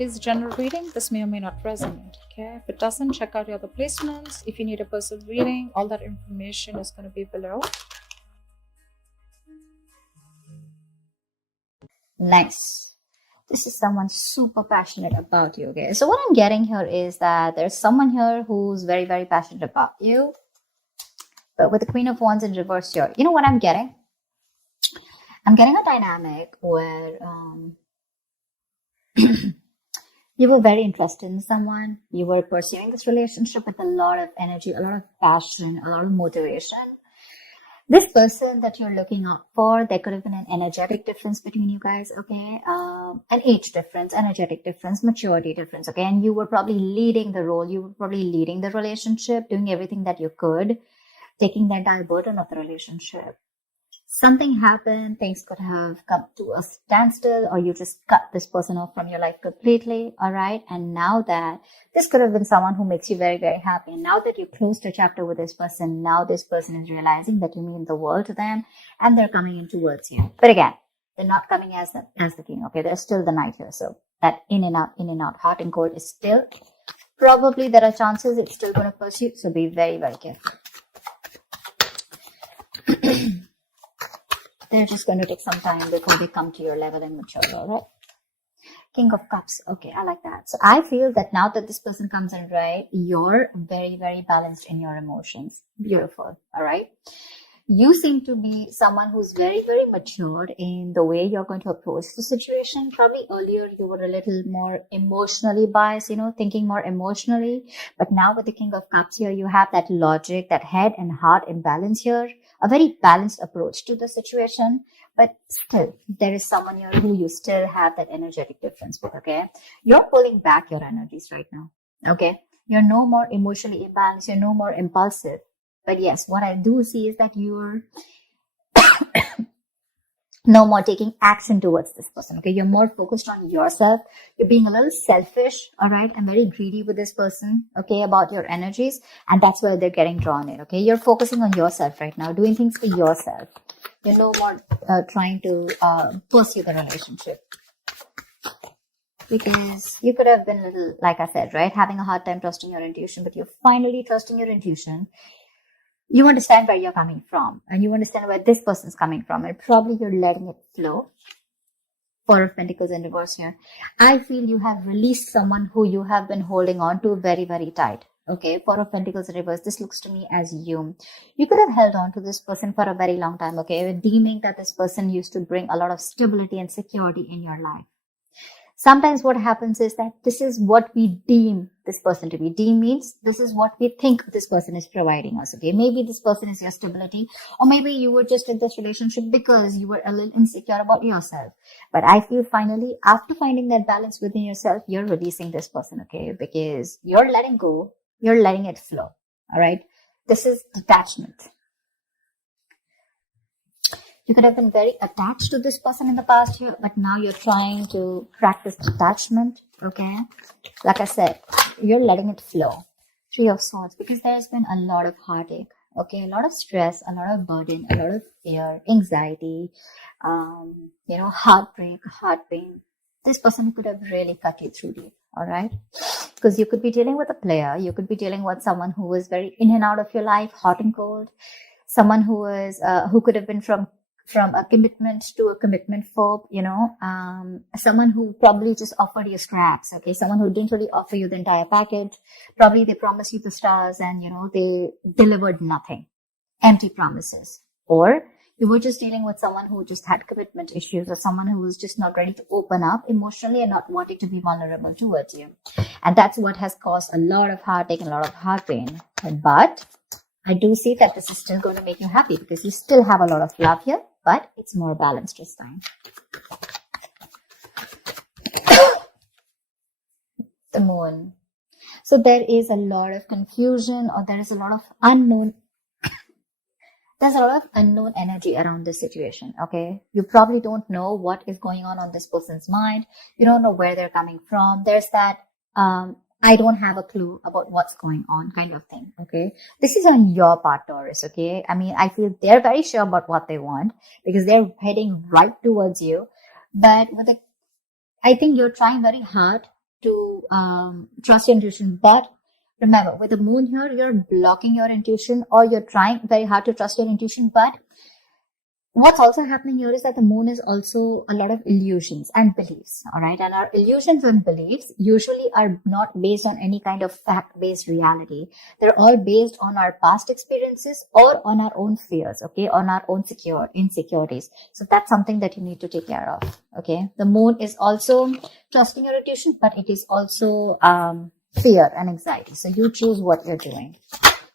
it is general reading, this may or may not resonate. Okay, if it doesn't, check out your other placements. If you need a personal reading, all that information is going to be below. Nice. This is someone super passionate about you. Okay, so what I'm getting here is that there's someone here who's very, very passionate about you. But with the Queen of Wands in reverse here, you know what I'm getting? I'm getting a dynamic where you were very interested in someone. You were pursuing this relationship with a lot of energy, a lot of passion, a lot of motivation. This person that you're looking out for, there could have been an energetic difference between you guys, okay? An age difference, energetic difference, maturity difference, okay? And you were probably leading the role. You were probably leading the relationship, doing everything that you could, taking the entire burden of the relationship. Something happened, things could have come to a standstill, or you just cut this person off from your life completely, all right? And now that this could have been someone who makes you very, very happy. And now that you closed a chapter with this person, now this person is realizing that you mean the world to them, and they're coming in towards you. But again, they're not coming as the king, okay? There's still the knight here. So that in and out, hot and cold is still, probably there are chances it's still going to pursue. So be very, very careful. They're just going to take some time before they come to your level and mature, all right? King of Cups. Okay, I like that. So I feel that now that this person comes in, right, you're very, very balanced in your emotions. Beautiful, all right? You seem to be someone who's very, very matured in the way you're going to approach the situation. Probably earlier you were a little more emotionally biased, thinking more emotionally. But now with the King of Cups here, you have that logic, that head and heart in balance here. A very balanced approach to the situation. But still, there is someone here who you still have that energetic difference with, okay? You're pulling back your energies right now, okay? You're no more emotionally imbalanced. You're no more impulsive. But yes, what I do see is that you're no more taking action towards this person, okay? You're more focused on yourself. You're being a little selfish, all right? And very greedy with this person, okay, about your energies. And that's where they're getting drawn in, okay? You're focusing on yourself right now, doing things for yourself. You're no more trying to pursue the relationship. Because you could have been a little, like I said, right, having a hard time trusting your intuition, but you're finally trusting your intuition. You understand where you're coming from, and you understand where this person's coming from, and probably you're letting it flow. Four of Pentacles in reverse here. I feel you have released someone who you have been holding on to very, very tight. Okay, Four of Pentacles in reverse. This looks to me as you. You could have held on to this person for a very long time, okay, deeming that this person used to bring a lot of stability and security in your life. Sometimes what happens is that this is what we deem this person to be. Deem means this is what we think this person is providing us, okay? Maybe this person is your stability, or maybe you were just in this relationship because you were a little insecure about yourself. But I feel finally, after finding that balance within yourself, you're releasing this person, okay? Because you're letting go, you're letting it flow, all right? This is detachment. You could have been very attached to this person in the past here, but now you're trying to practice detachment, okay? Like I said, you're letting it flow. Three of Swords, because there's been a lot of heartache, okay? A lot of stress, a lot of burden, a lot of fear, anxiety, heartbreak, heart pain. This person could have really cut you through deep, all right? Because you could be dealing with a player. You could be dealing with someone who was very in and out of your life, hot and cold. Someone who could have been from a commitment to a commitment phobe, someone who probably just offered you scraps, okay? Someone who didn't really offer you the entire package. Probably they promised you the stars and, they delivered nothing. Empty promises. Or you were just dealing with someone who just had commitment issues, or someone who was just not ready to open up emotionally and not wanting to be vulnerable towards you. And that's what has caused a lot of heartache and a lot of heart pain. But I do see that this is still going to make you happy because you still have a lot of love here, but it's more balanced this time. The Moon. So there is a lot of confusion, or there is a lot of unknown. There's a lot of unknown energy around this situation, okay? You probably don't know what is going on this person's mind. You don't know where they're coming from. There's that, I don't have a clue about what's going on kind of thing, okay? This is on your part, Taurus, okay? I mean, I feel they're very sure about what they want because they're heading right towards you. But I think you're trying very hard to trust your intuition. But remember, with the moon here, you're blocking your intuition, or you're trying very hard to trust your intuition. But what's also happening here is that the moon is also a lot of illusions and beliefs, all right? And our illusions and beliefs usually are not based on any kind of fact-based reality. They're all based on our past experiences or on our own fears, okay? On our own insecurities. So that's something that you need to take care of, okay? The moon is also trusting your intuition, but it is also fear and anxiety. So you choose what you're doing.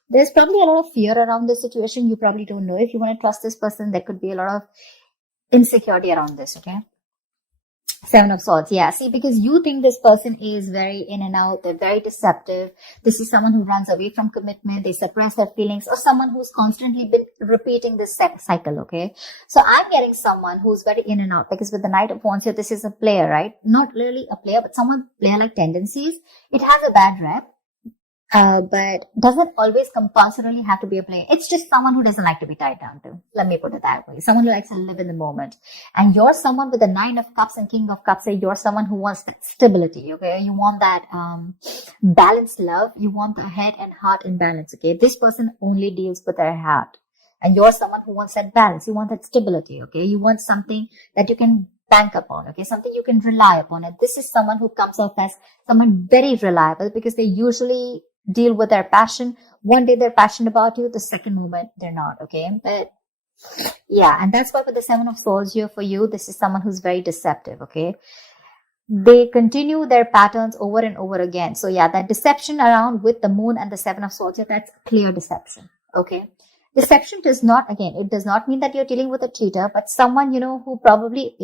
There's probably a lot of fear around this situation. You probably don't know if you want to trust this person. There could be a lot of insecurity around this, okay? Seven of Swords. Yeah, see, because you think this person is very in and out. They're very deceptive. This is someone who runs away from commitment. They suppress their feelings, or someone who's constantly been repeating this cycle, okay? So I'm getting someone who's very in and out, because with the Knight of Wands here, this is a player, right? Not really a player, but someone player-like tendencies. It has a bad rep. But doesn't always compulsorily have to be a player. It's just someone who doesn't like to be tied down to. Let me put it that way. Someone who likes to live in the moment. And you're someone with the Nine of Cups and King of Cups. You're someone who wants that stability, okay? You want that balanced love. You want the head and heart in balance, okay? This person only deals with their heart. And you're someone who wants that balance. You want that stability, okay? You want something that you can bank upon, okay? Something you can rely upon. And this is someone who comes off as someone very reliable, because they usually deal with their passion. One day they're passionate about you, the second moment they're not, okay? But yeah, and that's why with the Seven of Swords here for you, this is someone who's very deceptive, okay? They continue their patterns over and over again. So yeah, that deception around with the moon and the Seven of Swords here, that's clear deception, okay? Deception does not, again, it does not mean that you're dealing with a cheater, but someone, you know, who probably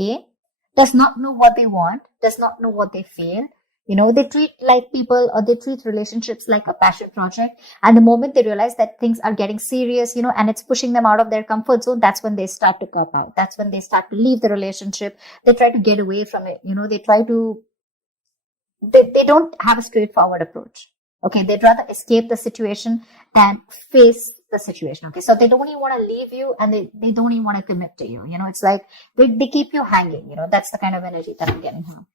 does not know what they want, does not know what they feel. You know, they treat like people, or they treat relationships like a passion project. And the moment they realize that things are getting serious, you know, and it's pushing them out of their comfort zone, that's when they start to cop out. That's when they start to leave the relationship. They try to get away from it. You know, they don't have a straightforward approach. Okay. They'd rather escape the situation than face the situation. Okay. So they don't even want to leave you, and they don't even want to commit to you. You know, it's like they keep you hanging. You know, that's the kind of energy that I'm getting here.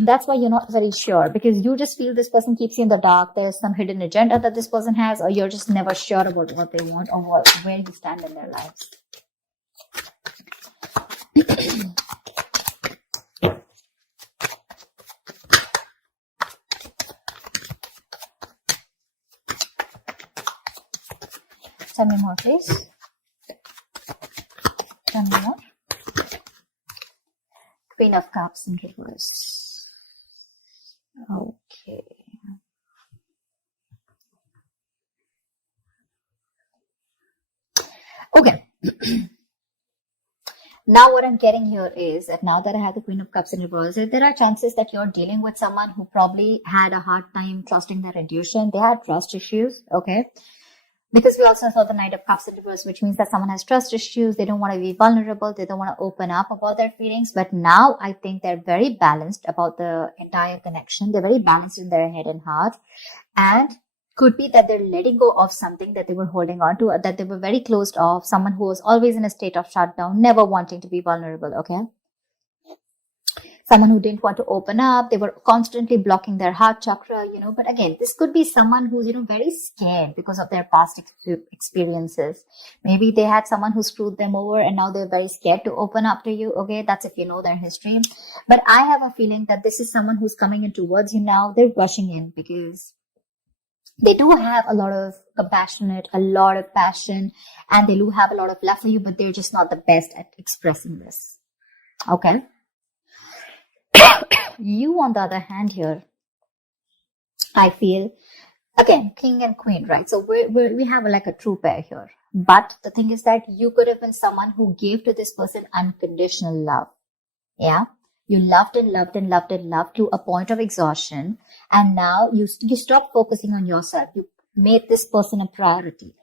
That's why you're not very sure, because you just feel this person keeps you in the dark. There's some hidden agenda that this person has, or you're just never sure about what they want, or where you stand in their lives. Tell me more, please. Tell me more. Queen of Cups in reverse. Okay. Okay. Now what I'm getting here is that now that I have the Queen of Cups in reverse, there are chances that you're dealing with someone who probably had a hard time trusting their intuition. They had trust issues, okay? Because we also saw the Knight of Cups in reverse, which means that someone has trust issues. They don't want to be vulnerable. They don't want to open up about their feelings. But now I think they're very balanced about the entire connection. They're very balanced in their head and heart. And could be that they're letting go of something that they were holding on to, or that they were very closed off. Someone who was always in a state of shutdown, never wanting to be vulnerable, okay? Someone who didn't want to open up. They were constantly blocking their heart chakra, you know. But again, this could be someone who's, you know, very scared because of their past experiences. Maybe they had someone who screwed them over, and now they're very scared to open up to you. Okay, that's if you know their history. But I have a feeling that this is someone who's coming in towards you now. They're rushing in because they do have a lot of compassionate, a lot of passion, and they do have a lot of love for you, but they're just not the best at expressing this. Okay. You, on the other hand, here, I feel, again, king and queen, right? So we have like a true pair here. But the thing is that you could have been someone who gave to this person unconditional love. Yeah. You loved and loved and loved and loved to a point of exhaustion. And now you stop focusing on yourself. You made this person a priority.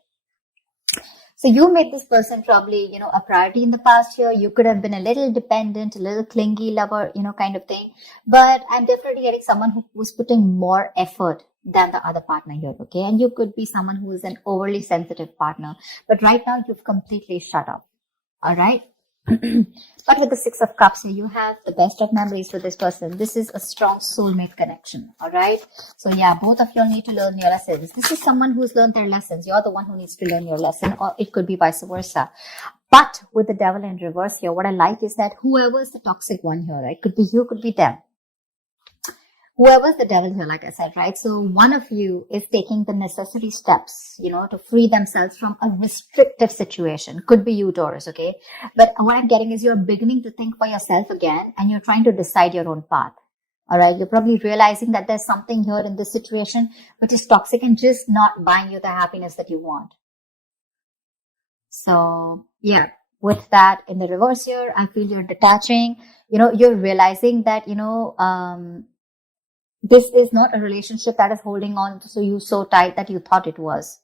So you made this person probably, you know, a priority in the past year. You could have been a little dependent, a little clingy lover, you know, kind of thing. But I'm definitely getting someone who was putting more effort than the other partner here, okay? And you could be someone who is an overly sensitive partner. But right now, you've completely shut up, all right? But with the Six of Cups here, you have the best of memories with this person. This is a strong soulmate connection. All right. So yeah, both of you all need to learn your lessons. This is someone who's learned their lessons. You're the one who needs to learn your lesson, or it could be vice versa. But with the devil in reverse here, what I like is that whoever is the toxic one here, right? Could be you, could be them. Whoever's the devil here, like I said, right? So one of you is taking the necessary steps, to free themselves from a restrictive situation. Could be you, Taurus, okay? But what I'm getting is you're beginning to think for yourself again, and you're trying to decide your own path. All right. You're probably realizing that there's something here in this situation which is toxic and just not buying you the happiness that you want. So yeah, with that in the reverse here, I feel you're detaching, you're realizing that, this is not a relationship that is holding on to you so tight that you thought it was.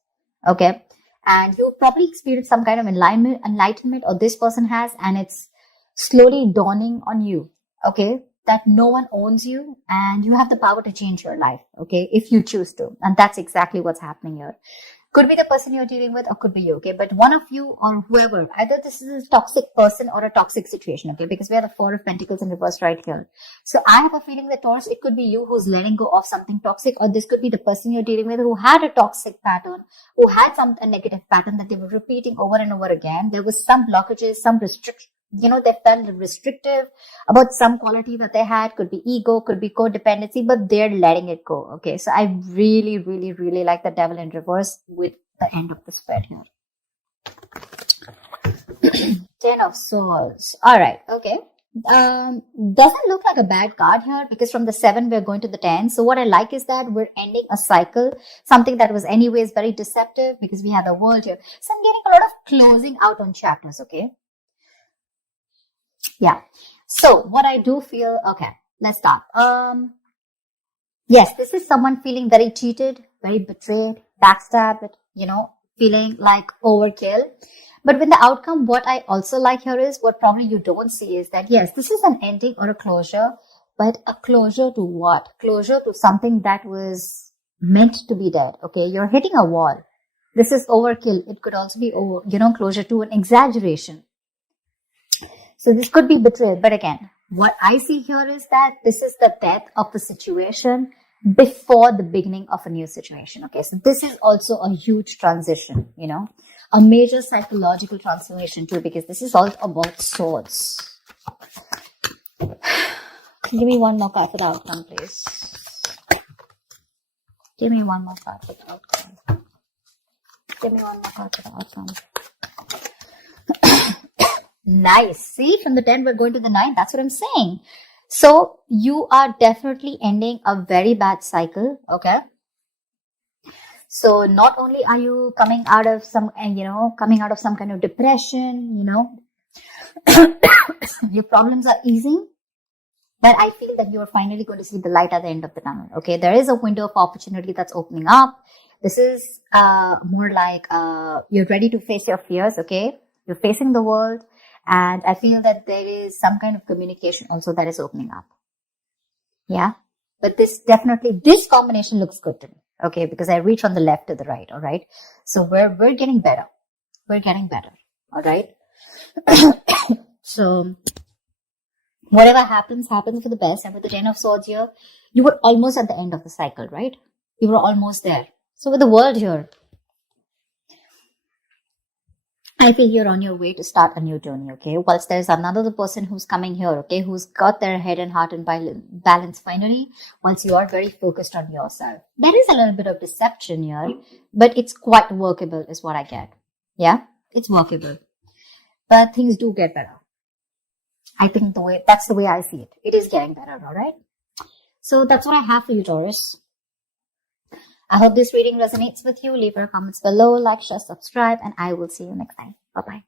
Okay. And you probably experienced some kind of enlightenment, or this person has, and it's slowly dawning on you. Okay. That no one owns you and you have the power to change your life. Okay. If you choose to. And that's exactly what's happening here. Could be the person you're dealing with, or could be you, okay? But one of you or whoever, either this is a toxic person or a toxic situation, okay? Because we have the Four of Pentacles in reverse right here. So I have a feeling that, Taurus, it could be you who's letting go of something toxic, or this could be the person you're dealing with who had a toxic pattern, who had a negative pattern that they were repeating over and over again. There was some blockages, some restriction. They felt restrictive about some quality that they had. Could be ego, could be codependency, but they're letting it go. Okay. So I really, really, really like the devil in reverse with the end of the spread here. 10 of Swords. All right. Okay. Doesn't look like a bad card here, because from the 7, we're going to the 10. So what I like is that we're ending a cycle, something that was anyways very deceptive, because we have the World here. So I'm getting a lot of closing out on chapters. Okay. Yeah. So what I do feel, okay, let's start. Yes, this is someone feeling very cheated, very betrayed, backstabbed, feeling like overkill. But with the outcome, what I also like here is, what probably you don't see is that, yes, this is an ending or a closure, but a closure to what? Closure to something that was meant to be dead. Okay. You're hitting a wall. This is overkill. It could also be closure to an exaggeration. So this could be betrayal. But again, what I see here is that this is the death of the situation before the beginning of a new situation. Okay. So this is also a huge transition, a major psychological transformation too, because this is all about swords. Give me one more card for the outcome, please. Give me one more card for the outcome. Give me one more card for the outcome. Nice. See, from the 10, we're going to the 9. That's what I'm saying. So you are definitely ending a very bad cycle. Okay. So not only are you coming out of some kind of depression, your problems are easing, but I feel that you are finally going to see the light at the end of the tunnel. Okay. There is a window of opportunity that's opening up. This is, more like, you're ready to face your fears. Okay. You're facing the world. And I feel that there is some kind of communication also that is opening up. Yeah. But this combination looks good to me. Okay. Because I reach from the left to the right. All right. So we're getting better. We're getting better. All right. So whatever happens for the best. And with the 10 of Swords here, you were almost at the end of the cycle, right? You were almost there. So with the World here, I feel you're on your way to start a new journey, okay? Whilst there's another person who's coming here, okay, who's got their head and heart in balance finally, once you are very focused on yourself. There is a little bit of deception here, but it's quite workable is what I get. Yeah, it's workable. But things do get better. I think that's the way I see it. It is getting better, all right? So that's what I have for you, Taurus. I hope this reading resonates with you. Leave your comments below, like, share, subscribe, and I will see you next time. Bye-bye.